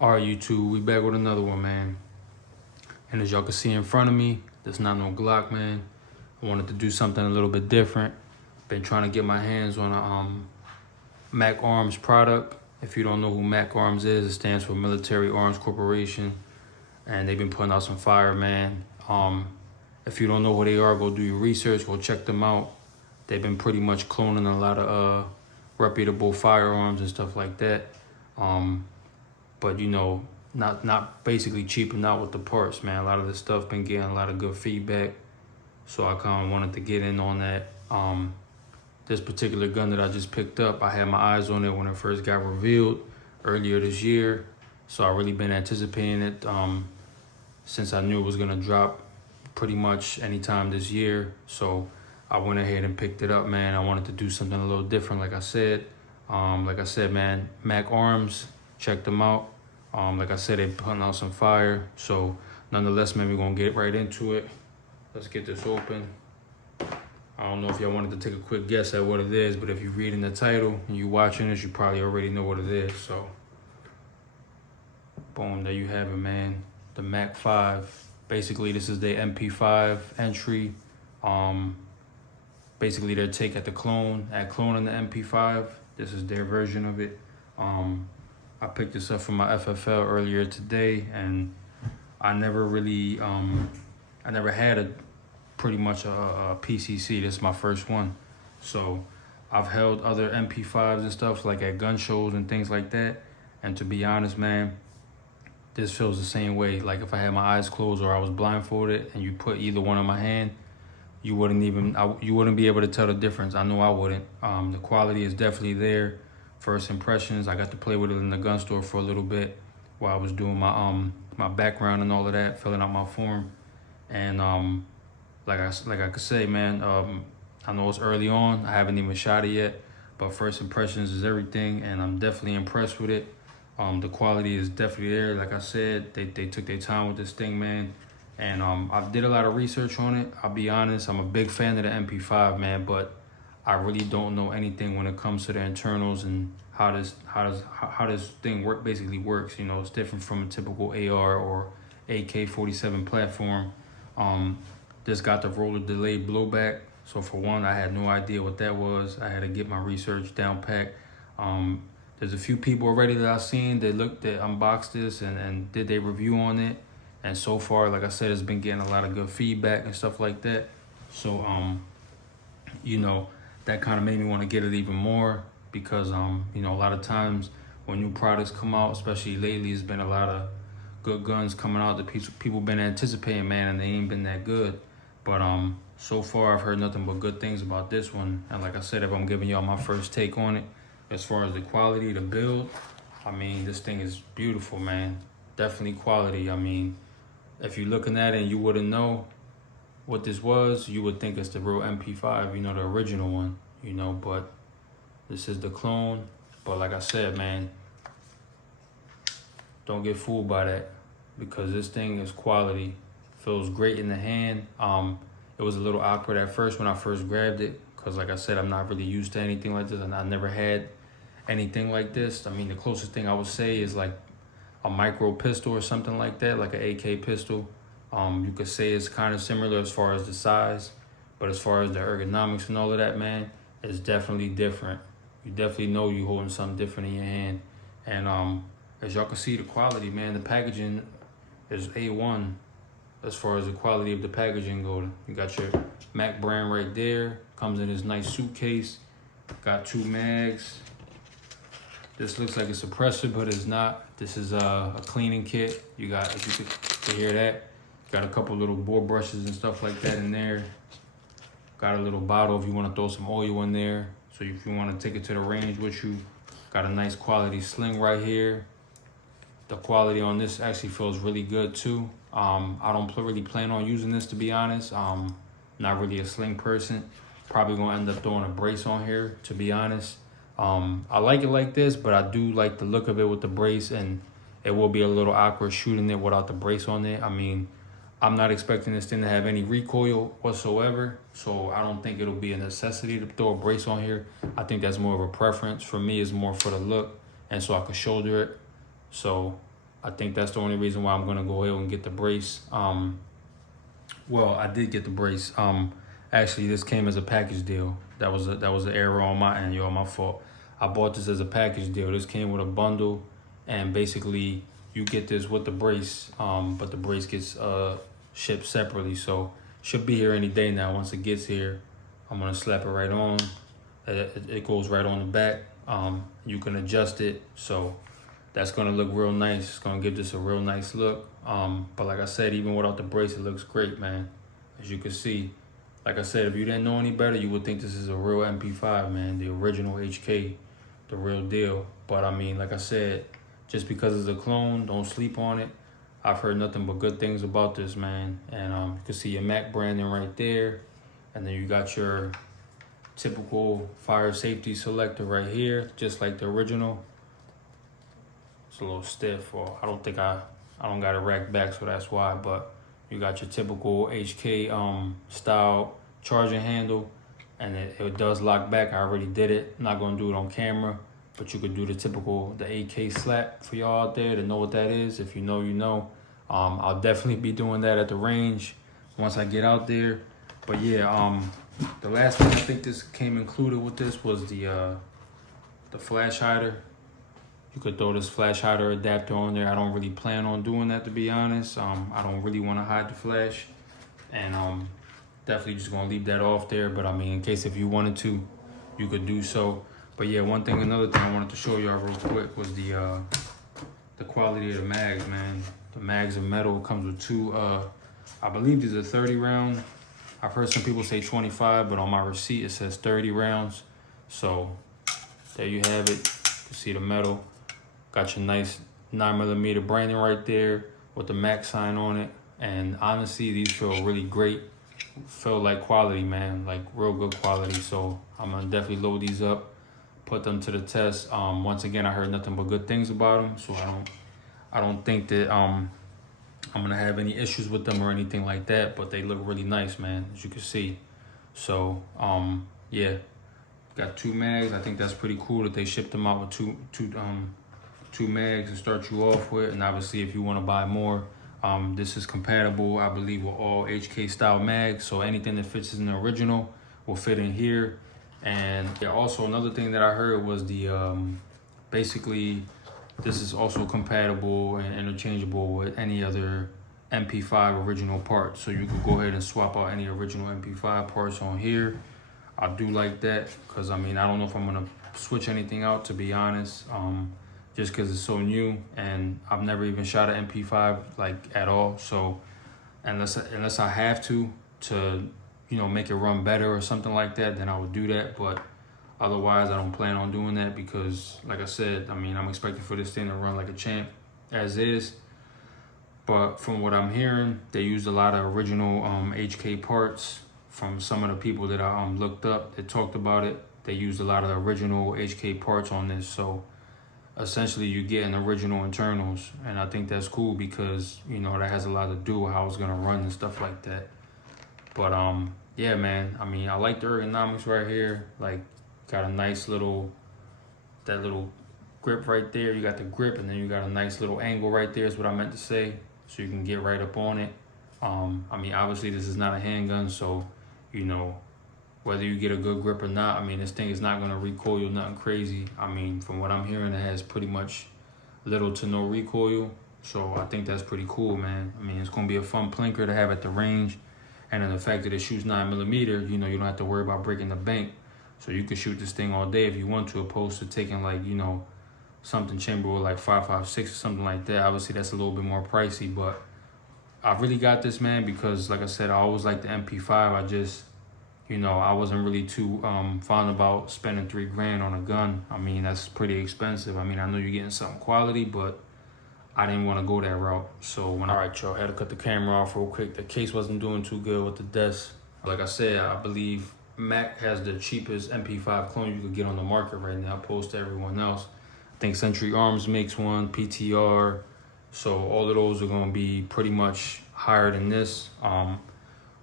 All right, YouTube, we back with another one, man. And as y'all can see in front of me, there's not no Glock, man. I wanted to do something a little bit different. Been trying to get my hands on a Mac Arms product. If you don't know who Mac Arms is, it stands for Military Arms Corporation. And they've been putting out some fire, man. If you don't know who they are, go do your research, go check them out. They've been pretty much cloning a lot of reputable firearms and stuff like that. But you know, not basically cheaping out with the parts, man. A lot of this stuff been getting a lot of good feedback, so I kind of wanted to get in on that. This particular gun that I just picked up, I had my eyes on it when it first got revealed earlier this year, so I really been anticipating it since I knew it was gonna drop pretty much anytime this year. So I went ahead and picked it up, man. I wanted to do something a little different, like I said. Man, Mac Arms, check them out. Like I said, they're putting out some fire. So nonetheless, man, we're gonna get right into it. Let's get this open. I don't know if y'all wanted to take a quick guess at what it is, but if you're reading the title and you're watching this, you probably already know what it is. So boom, there you have it, man. The Mac 5. Basically, this is the MP5 entry. Basically their take at cloning the MP5. This is their version of it. I picked this up from my FFL earlier today, and I never really, I never had pretty much a PCC. This is my first one. So I've held other MP5s and stuff like at gun shows and things like that. And to be honest, man, this feels the same way. Like if I had my eyes closed or I was blindfolded and you put either one on my hand, you wouldn't be able to tell the difference. I know I wouldn't. The quality is definitely there. First impressions, I got to play with it in the gun store for a little bit while I was doing my background and all of that, filling out my form. And like I could say, man, I know it's early on. I haven't even shot it yet, but first impressions is everything, and I'm definitely impressed with it. The quality is definitely there. Like I said, they took their time with this thing, man. And I did a lot of research on it. I'll be honest, I'm a big fan of the MP5, man, but I really don't know anything when it comes to the internals and how this thing basically works. You know, it's different from a typical AR or AK-47 platform. This got the roller delayed blowback. So for one, I had no idea what that was. I had to get my research down pat. There's a few people already that I've seen that unboxed this and did their review on it. And so far, like I said, it's been getting a lot of good feedback and stuff like that. So, you know, that kind of made me want to get it even more because, you know, a lot of times when new products come out, especially lately, there's been a lot of good guns coming out that people been anticipating, man, and they ain't been that good. But so far, I've heard nothing but good things about this one. And like I said, if I'm giving y'all my first take on it, as far as the quality, the build, I mean, this thing is beautiful, man. Definitely quality. I mean, if you're looking at it and you wouldn't know what this was, you would think it's the real MP5, you know, the original one, you know, but this is the clone. But like I said, man, don't get fooled by that because this thing is quality. Feels great in the hand. It was a little awkward at first when I first grabbed it because like I said, I'm not really used to anything like this and I never had anything like this. I mean, the closest thing I would say is like a micro pistol or something like that, like an AK pistol. You could say it's kind of similar as far as the size, but as far as the ergonomics and all of that, man, it's definitely different. You definitely know you're holding something different in your hand. And as y'all can see, the quality, man, the packaging is A1 as far as the quality of the packaging goes. You got your Mac brand right there. Comes in this nice suitcase. Got 2 mags. This looks like a suppressor, but it's not. This is a cleaning kit. You got, if you could hear that, got a couple little bore brushes and stuff like that in there. Got a little bottle if you want to throw some oil in there. So if you want to take it to the range with you, got a nice quality sling right here. The quality on this actually feels really good too. I don't really plan on using this, to be honest. Not really a sling person. Probably gonna end up throwing a brace on here, to be honest. I like it like this, but I do like the look of it with the brace, and it will be a little awkward shooting it without the brace on it. I mean, I'm not expecting this thing to have any recoil whatsoever, so I don't think it'll be a necessity to throw a brace on here. I think that's more of a preference. For me, it's more for the look, and so I can shoulder it. So I think that's the only reason why I'm gonna go ahead and get the brace. Well, I did get the brace. Actually, this came as a package deal. That was an error on my end, my fault. I bought this as a package deal. This came with a bundle, and basically you get this with the brace. But the brace gets shipped separately, so should be here any day now. Once it gets here, I'm gonna slap it right on. It goes right on the back. You can adjust it, so that's gonna look real nice. It's gonna give this a real nice look. But like I said, even without the brace, it looks great, man. As you can see, like I said, if you didn't know any better, you would think this is a real MP5, man. The original HK, the real deal. But I mean, like I said, just because it's a clone, don't sleep on it. I've heard nothing but good things about this, man. And you can see your Mac branding right there. And then you got your typical fire safety selector right here, just like the original. It's a little stiff, or I don't got it racked back, so that's why. But you got your typical HK style charging handle, and it does lock back. I already did it. I'm not gonna do it on camera, but you could do the AK slap for y'all out there to know what that is. If you know, you know. I'll definitely be doing that at the range once I get out there. But yeah, the last thing I think this came included with this was the flash hider. You could throw this flash hider adapter on there. I don't really plan on doing that, to be honest. I don't really want to hide the flash, and definitely just gonna leave that off there. But I mean, in case if you wanted to, you could do so. But yeah, another thing I wanted to show y'all real quick was the quality of the mags, man. The mags are metal. It comes with two. I believe these are 30 round. I've heard some people say 25, but on my receipt it says 30 rounds. So there you have it. You can see the metal. Got your nice 9mm branding right there with the Mac sign on it. And honestly, these feel really great. Feel like quality, man, like real good quality. So I'm gonna definitely load these up, put them to the test. Once again, I heard nothing but good things about them, so I don't think that I'm gonna have any issues with them or anything like that. But they look really nice, man, as you can see. So yeah, got two mags. I think that's pretty cool that they shipped them out with two mags to start you off with. And obviously, if you want to buy more, this is compatible, I believe, with all HK style mags. So anything that fits in the original will fit in here. And yeah, also another thing that I heard was the basically this is also compatible and interchangeable with any other MP5 original parts. So you could go ahead and swap out any original MP5 parts on here. I do like that, because I mean, I don't know if I'm gonna switch anything out, to be honest, just because it's so new, and I've never even shot an MP5 like at all. So unless I have to make it run better or something like that, then I would do that. But otherwise, I don't plan on doing that, because like I said, I mean, I'm expecting for this thing to run like a champ as is. But from what I'm hearing, they used a lot of original HK parts. From some of the people that I looked up that talked about it, they used a lot of the original HK parts on this. So essentially you're getting original internals, and I think that's cool, because that has a lot to do with how it's gonna run and stuff like that. But yeah, man, I mean, I like the ergonomics right here. Like, got a nice little grip right there. You got the grip, and then you got a nice little angle right there, is what I meant to say, so you can get right up on it. I mean, obviously this is not a handgun, so whether you get a good grip or not, I mean, this thing is not going to recoil nothing crazy. I mean, from what I'm hearing, it has pretty much little to no recoil. So I think that's pretty cool, man. I mean, it's going to be a fun plinker to have at the range. And then the fact that it shoots 9mm, you don't have to worry about breaking the bank. So you could shoot this thing all day if you want to, opposed to taking like, something chamberable like 5.56 or something like that. Obviously, that's a little bit more pricey, but I really got this, man, because like I said, I always liked the MP5. I just, I wasn't really too fond about spending $3 on a gun. I mean, that's pretty expensive. I mean, I know you're getting something quality, but I didn't want to go that route. So all right, y'all, had to cut the camera off real quick. The case wasn't doing too good with the desk. Like I said, I believe Mac has the cheapest MP5 clone you could get on the market right now, opposed to everyone else. I think Century Arms makes one, PTR. So all of those are going to be pretty much higher than this,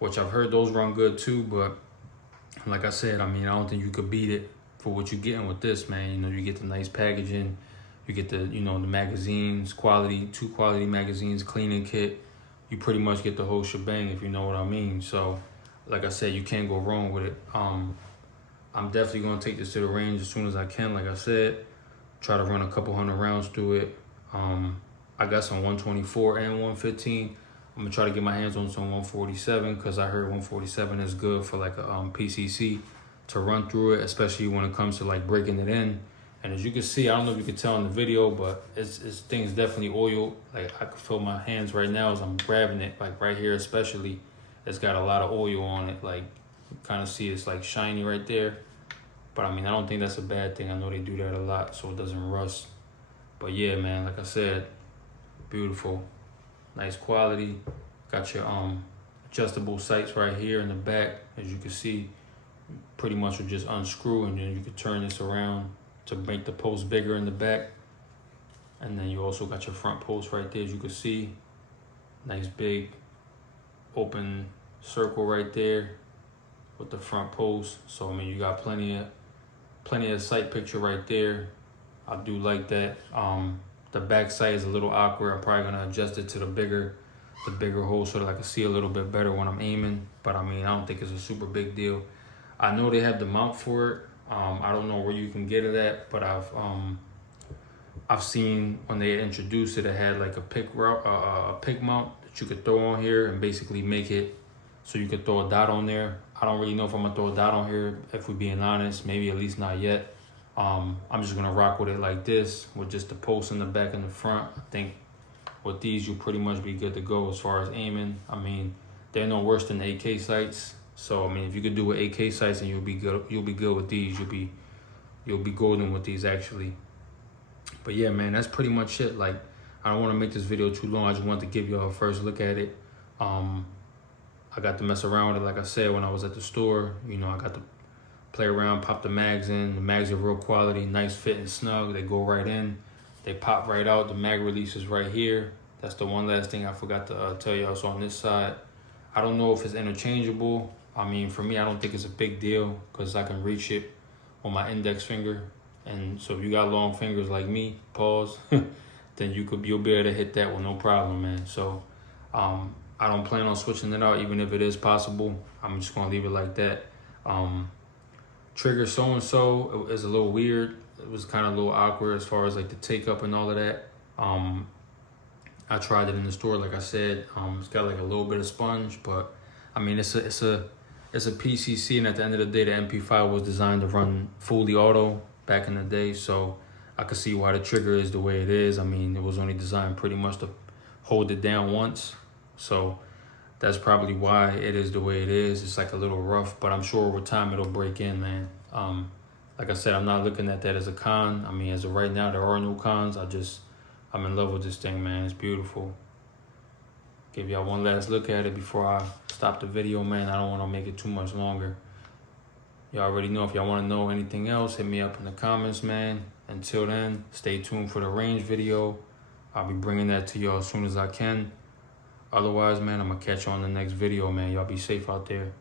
which I've heard those run good too. But like I said, I mean, I don't think you could beat it for what you're getting with this, man. You get the nice packaging, You get the, you know, the magazines, two quality magazines, cleaning kit. You pretty much get the whole shebang, if you know what I mean. So, like I said, you can't go wrong with it. I'm definitely gonna take this to the range as soon as I can. Like I said, try to run a couple 100 rounds through it. I got some 124 and 115. I'm gonna try to get my hands on some 147 because I heard 147 is good for like a PCC to run through it, especially when it comes to like breaking it in. And as you can see, I don't know if you can tell in the video, but it's things definitely oiled. Like I can feel my hands right now as I'm grabbing it, like right here especially. It's got a lot of oil on it. Like you kind of see it's like shiny right there. But I mean, I don't think that's a bad thing. I know they do that a lot so it doesn't rust. But yeah, man, like I said, beautiful, nice quality. Got your adjustable sights right here in the back. As you can see, pretty much will just unscrew and then you can turn this around to make the post bigger in the back. And then you also got your front post right there, as you can see. Nice big open circle right there with the front post. So I mean, you got plenty of sight picture right there. I do like that. The back sight is a little awkward. I'm probably gonna adjust it to the bigger hole so that I can see a little bit better when I'm aiming. But I mean, I don't think it's a super big deal. I know they have the mount for it. I don't know where you can get it at, but I've seen when they introduced it, it had like a pick mount that you could throw on here and basically make it so you could throw a dot on there. I don't really know if I'm gonna throw a dot on here, if we're being honest, maybe at least not yet. I'm just gonna rock with it like this, with just the post in the back and the front. I think with these, you'll pretty much be good to go as far as aiming. I mean, they're no worse than the AK sights. So I mean, if you could do with AK sights, and you'll be good with these. You'll be golden with these actually. But yeah, man, that's pretty much it. Like, I don't want to make this video too long. I just wanted to give y'all a first look at it. I got to mess around with it, like I said, when I was at the store. You know, I got to play around, pop the mags in. The mags are real quality, nice fit and snug. They go right in. They pop right out. The mag release is right here. That's the one last thing I forgot to tell y'all. So on this side, I don't know if it's interchangeable. I mean, for me, I don't think it's a big deal because I can reach it on my index finger. And so if you got long fingers like me, pause, then you'll be able to hit that with no problem, man. So I don't plan on switching it out, even if it is possible. I'm just gonna leave it like that. Trigger so-and-so is a little weird. It was kind of a little awkward as far as like the take up and all of that. I tried it in the store, like I said. It's got like a little bit of sponge, but I mean, it's a PCC, and at the end of the day, the MP5 was designed to run fully auto back in the day, so I could see why the trigger is the way it is. I mean, it was only designed pretty much to hold it down once, so that's probably why it is the way it is. It's like a little rough, but I'm sure over time it'll break in, man. Like I said, I'm not looking at that as a con. I mean, as of right now, there are no cons. I'm in love with this thing, man. It's beautiful. Give y'all one last look at it before I stop the video, man. I don't want to make it too much longer. Y'all already know. If y'all want to know anything else, hit me up in the comments, man. Until then, stay tuned for the range video. I'll be bringing that to y'all as soon as I can. Otherwise, man, I'm going to catch you on the next video, man. Y'all be safe out there.